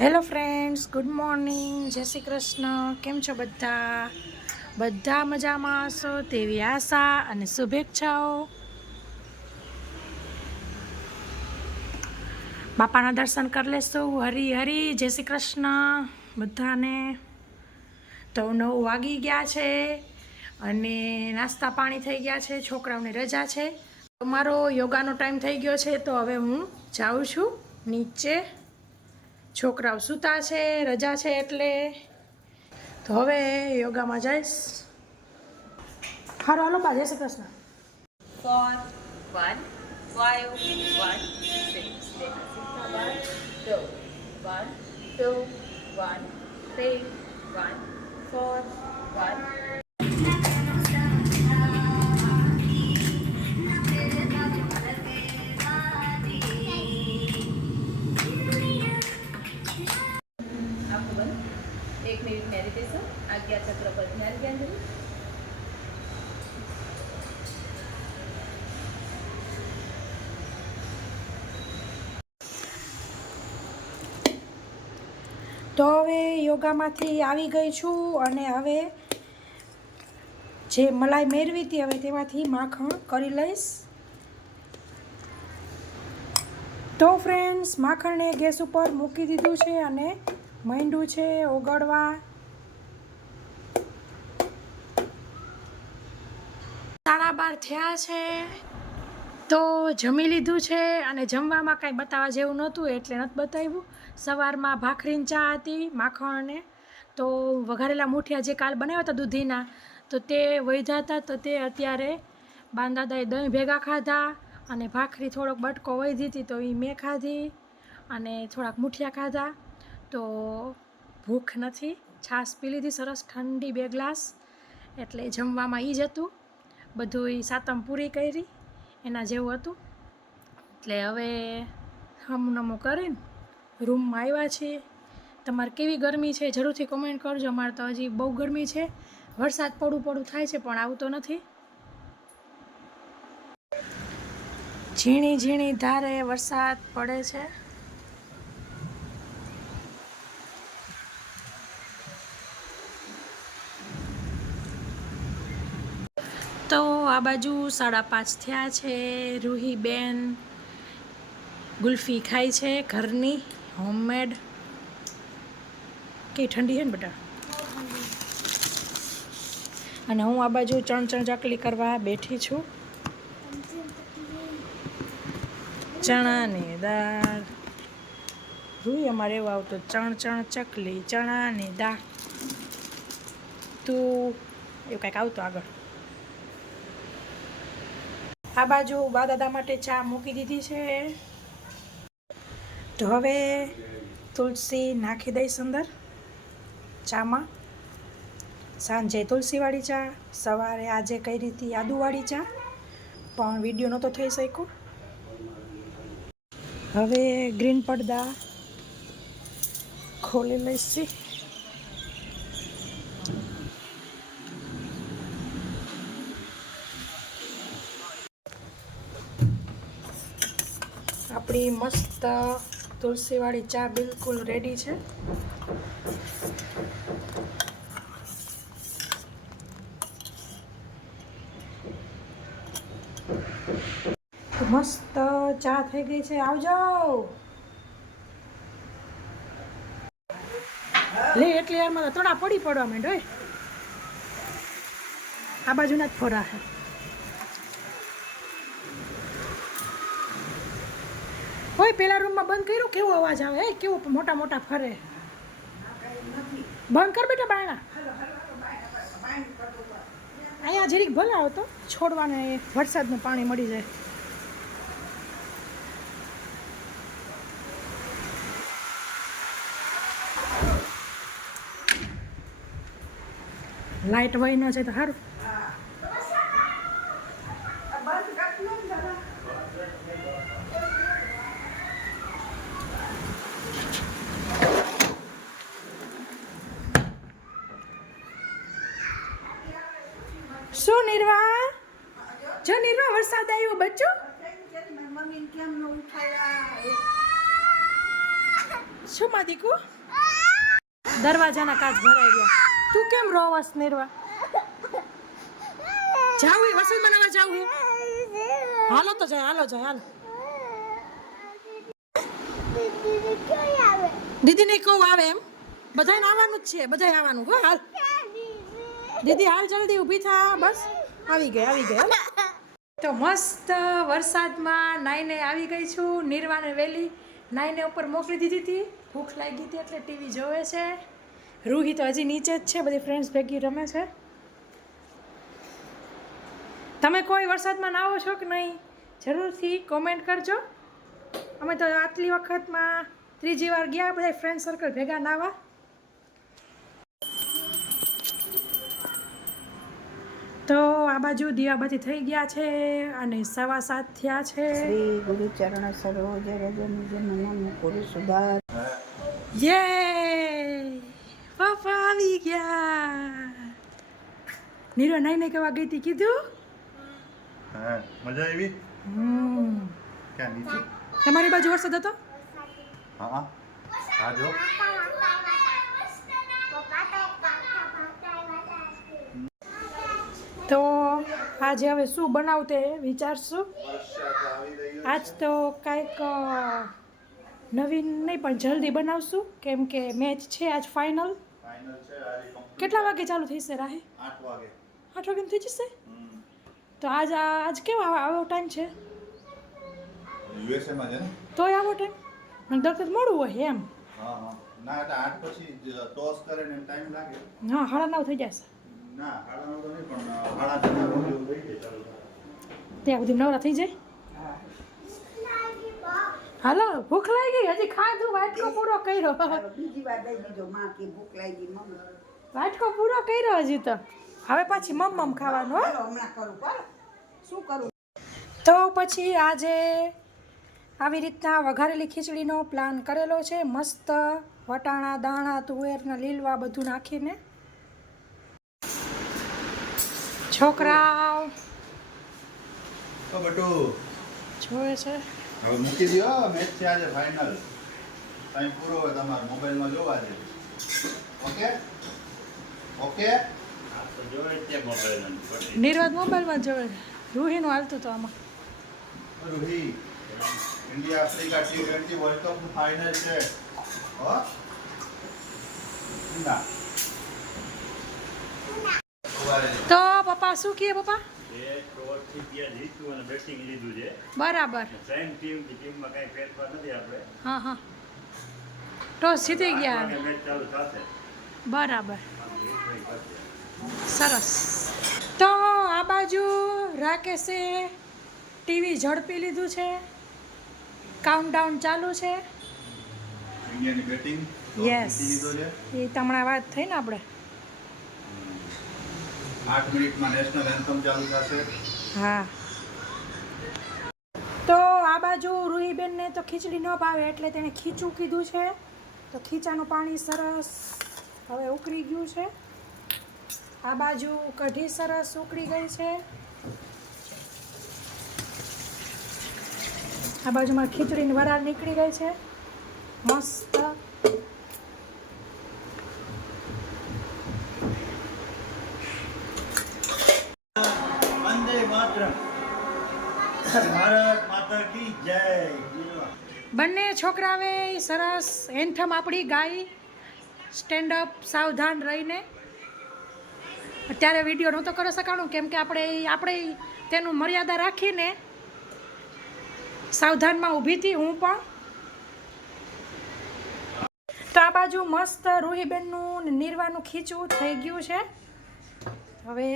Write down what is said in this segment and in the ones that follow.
Hello friends good morning જય શ્રી કૃષ્ણ. કેમ છો બધા? બધા મજામાં હશો તેવી આશા અને શુભેચ્છાઓ. બાપાના દર્શન કરી લેશું. હરી હરી. જય શ્રી કૃષ્ણ. બધાને તો નવ વાગી ગયા છે અને નાસ્તા પાણી થઈ ગયા છે. છોકરાઓને રજા છે. મારો યોગાનો ટાઈમ થઈ ગયો છે, તો હવે હું જાઉં છું નીચે છોકરાઓ સૂતા છે રજા છે એટલે તો હવે યોગામાં જઈશ હારો હાલો બા જય Shri Krishna one, five, one, six. One, two, one, two, one, three, one, four, one. હવે યોગામાંથી આવી ગઈ છું અને હવે જે મલાઈ મેળવી હતી હવે તેમાંથી માખણ કરી લઈશ. તો ફ્રેન્ડ્સ માખણને ગેસ ઉપર મૂકી દીધું છે અને માંડ્યું છે ઓગળવા. સાડા બાર થયા છે. તો જમી લીધું છે અને જમવામાં કાંઈ બતાવવા જેવું નહોતું એટલે નથી બતાવ્યું. સવારમાં ભાખરીની ચા હતી માખણને. તો વઘારેલા મૂઠિયા જે કાલ બનાવ્યા હતા દૂધીના, તો તે વૈધા હતા. તો તે અત્યારે બાંદાદાએ દહીં ભેગા ખાધા અને ભાખરી થોડોક બટકો વધી હતી તો એ મેં ખાધી અને થોડાક મૂઠિયા ખાધા. તો ભૂખ નથી. છાશ પી લીધી સરસ ઠંડી બે ગ્લાસ. એટલે જમવામાં એ જ હતું. બધું સાતમ પૂરી કરી. એના જેવું હતું. એટલે હવે હમનમું કરીને રૂમમાં આવ્યા છીએ. તમારે કેવી ગરમી છે જરૂરથી કોમેન્ટ કરજો. અમારે તો હજી બહુ ગરમી છે. વરસાદ પડું પડું થાય છે, પણ આવતો નથી. ઝીણી ઝીણી ધારે વરસાદ પડે છે. તો આ બાજુ સાડા પાંચ થયા છે. રૂહીબેન ગુલ્ફી ખાય છે ઘરની હોમમેડ કે ઠંડી છે ને બટા? અને હું આ બાજુ ચણ ચણ ચકલી કરવા બેઠી છું. ચણાની દાળ. રૂઈ અમારે એવું આવતું, ચણ ચણ ચકલી, ચણાની દાળ. તું એવું કંઈક આવતું આગળ. આ બાજુ બા દાદા માટે ચા મૂકી દીધી છે. તો હવે તુલસી નાખી દઈશ અંદર ચામાં. સાંજે તુલસીવાળી ચા, સવારે આજે કઈ રીતે આદુવાળી ચા, પણ વીડિયો નહોતો થઈ શક્યો. હવે ગ્રીન પડદા ખોલી લઈશી. આપણી મસ્ત તુલસીવાળી ચા બિલકુલ રેડી છે. મસ્ત ચા થઈ ગઈ છે. આવજો. લે, એટલે યાર તો થોડા પડી પડવા માંડો આ બાજુના જ ફોરા છે. હોય, પેલા રૂમમાં બંધ કર્યું? કેવો અવાજ આવે? હે, કેવો મોટા મોટા ફરે? બંધ કર બેટા બાયણા. અહીંયા જરીક ભલે આવતો. છોડવાને વરસાદનું પાણી મળી જાય. લાઇટ વહી ન જાય તો સારું. શું નિર્વા? જો નિર્વા, વરસાદ આવ્યો, બચ્ચો? શું માં દીકુ? દરવાજાના કાચ ભરાઈ ગયા. તું કેમ રોવસ નિર્વા? જાવું વસંત બનાવવા જાવું હાલો તો જાય, હાલો જાય, હાલો. દીદીને કહું આવે એમ. બધાને આવવાનું જ છે બધાય આવવાનું. હો, હાલ. દીદી, હાલ જલ્દી ઊભી થા, બસ. આવી ગઈ આવી ગઈ તો મસ્ત વરસાદમાં નાઈને આવી ગઈ છું, નિર્વાણે વહેલી નાઈને ઉપર મોકલી દીધી હતી. ભૂખ લાગી હતી એટલે ટીવી જોવે છે. રૂહી તો હજી નીચે જ છે, બધી ફ્રેન્ડ્સ ભેગી રમે છે. તમે કોઈ વરસાદમાં નાવો છો કે નહીં? જરૂરથી કોમેન્ટ કરજો. અમે તો આટલી વખતમાં ત્રીજી વાર ગયા બધા ફ્રેન્ડ સર્કલ ભેગા નાવા તો આ બાજુ દિવાબત્તી થઈ ગયા છે અને સવા સાત થયા છે. શ્રી ગુરુચરણ સરોજ રજની જન્મ પુરુષ સુધાર. યે! પપ્પા આવી ગયા. નીરો નાઈને કેવા ગઈ હતી કીધું? હા મજા આવી? હમ. ક્યાં નીચે? તમારી બાજુ વરસાદ હતો? હા હા. હા જો. તો આજે હવે શું બનાવું તે વિચારશું? આજ તો કાંઈક નવીન નહીં પણ જલ્દી બનાવશું. કેમ કે મેચ છે આજ ફાઇનલ કેટલા વાગે ચાલુ થશે રાહે? આઠ વાગે આઠ વાગે થઈ જશે? તો આજ આજ કેવો આવો ટાઈમ છે? તોય આવો ટાઈમ દરખત મોડું હોય એમ. હા હા. ના આઠ પછી ટોસ કરે ને ટાઈમ લાગે. હા હાડા નવ થઈ જશે. ત્યાં સુધી નવરા થઈ જાય? હાલો ભૂખ લાગી? હજી ખાધું વાટકો પૂરો કર્યો. બીજી વાર દઈ દીધો માં કે ભૂખ લાગી મમ્મી વાટકો પૂરો કર્યો હજી તો. હવે પાછી મમ મમ ખાવાનું હો. હમણાં કરું પર શું કરું? તો પછી આજે આવી રીતના વઘારેલી ખીચડીનો પ્લાન કરેલો છે. મસ્ત વટાણા દાણા તુવેરના લીલવા બધું નાખીને. છોકરાઓ. તો બટુ જોવે છે. હવે મૂકી દો મેચ છે આજે ફાઇનલ ટાઈમ પૂરો હોય તમારે મોબાઈલમાં જોવા દે. ઓકે? ઓકે? નિર્વાદ મોબાઈલમાં જોવે રૂહીનું હાલતું તો આમાં. Ruhi India Africa T twenty world cup final છે. હો? ના. તો પપ્પા શું કહે પપ્પા બરાબર. સેમ ટીમ ટીમમાં કાંઈ ફેરફાર નથી આપણે. હા હા. ટોસ જીતી ગયા. બરાબર. સરસ. તો આ બાજુ રાકેશે ટીવી ઝડપી લીધું છે. કાઉન્ટડાઉન ચાલુ છે. ઇન્ડિયાની બેટિંગ Yes. એ હમણાં વાત થઈ ને આપણે? આઠ મિનિટમાં નેશનલ એન્થમ ચાલુ થશે. હા. તો આ બાજુ રૂહીબેનને તો ખીચડી ન ભાવે એટલે તેણે ખીચું કીધું છે. તો ખીચાનું પાણી સરસ હવે ઉકળી ગયું છે. આ બાજુ કઢી સરસ ઉકળી ગઈ છે. આ બાજુમાં ખીચડીની વરાળ નીકળી ગઈ છે. મસ્ત. બંને છોકરાવે સરસ એન્થમ આપણી ગાઈ સ્ટેન્ડ અપ સાવધાન રહીને. અત્યારે વીડિયો નહોતો કરી શકાણું, કેમ કે આપણે આપણે તેનું મર્યાદા રાખીને સાવધાનમાં ઊભી હતી, હું પણ. તો આ બાજુ મસ્ત રૂહીબેનનું નિર્વાનું ખીચું થઈ ગયું છે. હવે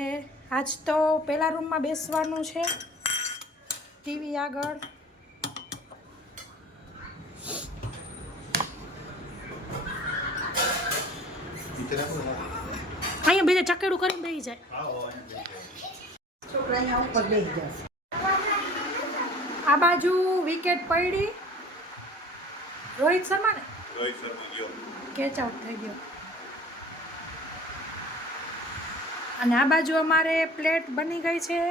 આજ તો પહેલા રૂમમાં બેસવાનું છે. ટીવી આગળ. અહીંયા બીજે ચકેડું કરીને બેસી જાય. છોકરા અહીંયા ઉપર બેસી જશે આ બાજુ વિકેટ પડી. રોહિત શર્મા ને? રોહિત શર્મા ગયો. કેચ આઉટ થઈ ગયો. અને આ બાજુ અમારે પ્લેટ બની ગઈ છે.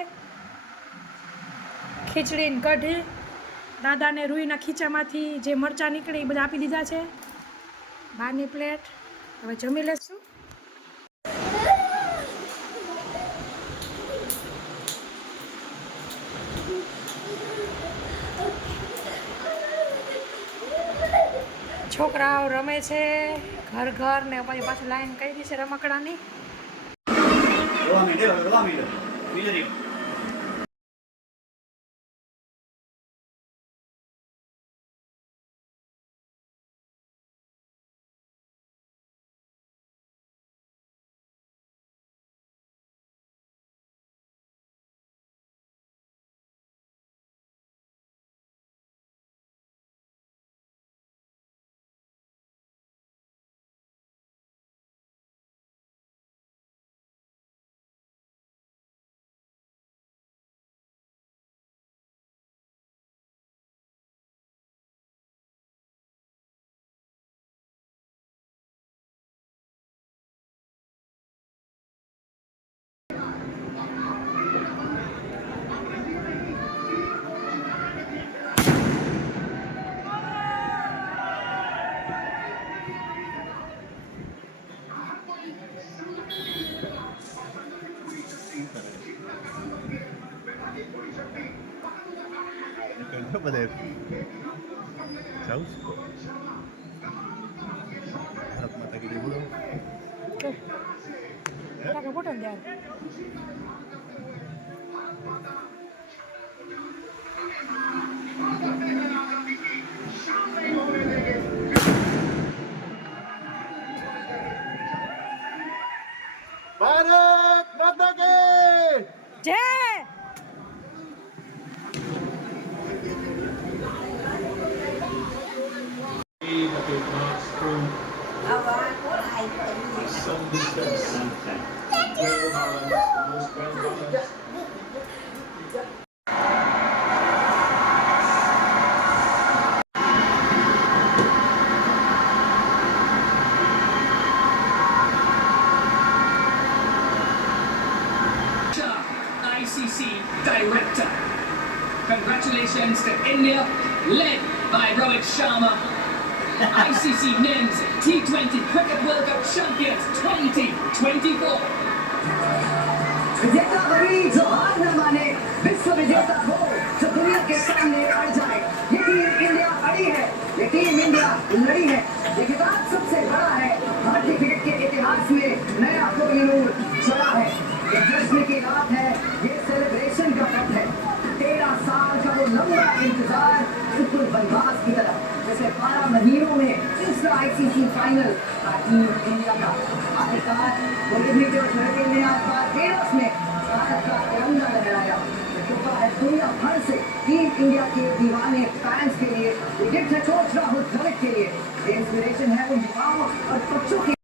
ખીચડી ને કઢી. દાદાને રૂઈના ખીચામાંથી જે મરચાં નીકળે એ બધા આપી દીધા છે. બહારની પ્લેટ. હવે જમી લેશું. છોકરાઓ રમે છે. ઘર ઘર ને પછી પાછું લાઈન કરી છે રમકડાની. টাকা পটান দেয় বাইরে! Director. Congratulations to India, led by Rohit Sharma. ICC Men's T20 Cricket World Cup Champions 2024. विजेता वही जो हार न माने विश्व विजेता हो जो दुनिया के सामने अड़ जाए ये टीम इंडिया अड़ी है ये टीम इंडिया लड़ी है ये खिताब सबसे बड़ा है भारतीय क्रिकेट के इतिहास में नया कोहिनूर चढ़ा है ये जश्न की रात है ये सेलिब्रेशन का वक्त है तेरह साल का वो लंबा इंतजार बिल्कुल बनवास की तरह पारा महीनों में तीसरा आईसीसी फाइनल टीम इंडिया का आखिरकार जो लड़के ने आज बारबेडोस में भारत का तिरंगा लहराया चुका है दुनिया भर से टीम इंडिया के दीवाने फैंस के लिए। विकेट है कोच राहुल द्रविड़ के लिए। इंस्पिरेशन है वो युवाओं और बच्चों के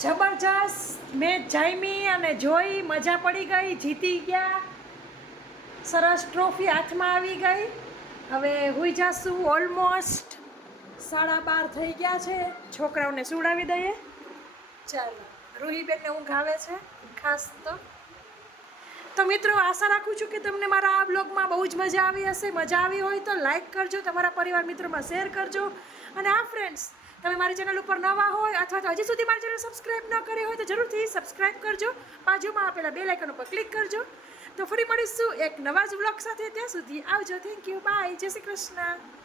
જબરજસ્ત મેચ જામી અને જોઈ મજા પડી ગઈ, જીતી ગયા. સરસ ટ્રોફી હાથમાં આવી ગઈ. હવે હુઈ જાશું ઓલમોસ્ટ સાડા બાર થઈ ગયા છે. છોકરાઓને સુડાવી દઈએ. ચાલો, રૂહીબેનને ઊંઘ આવે છે, ખાસ તો. તો મિત્રો, આશા રાખું છું કે તમને મારા આ બ્લોગમાં બહુ જ મજા આવી હશે. મજા આવી હોય તો લાઈક કરજો, તમારા પરિવાર મિત્રોમાં શેર કરજો. અને આ ફ્રેન્ડ્સ તમે મારી ચેનલ ઉપર નવા હોય અથવા તો હજી સુધી મારી ચેનલ સબસ્ક્રાઇબ ન કરી હોય તો જરૂરથી સબસ્ક્રાઇબ કરજો. બાજુમાં આપેલા બે લાઇકન ઉપર ક્લિક કરજો. તો ફરી મળીશું એક નવા જ બ્લોગ સાથે. ત્યાં સુધી આવજો. થેન્ક યુ બાય જય શ્રી કૃષ્ણ.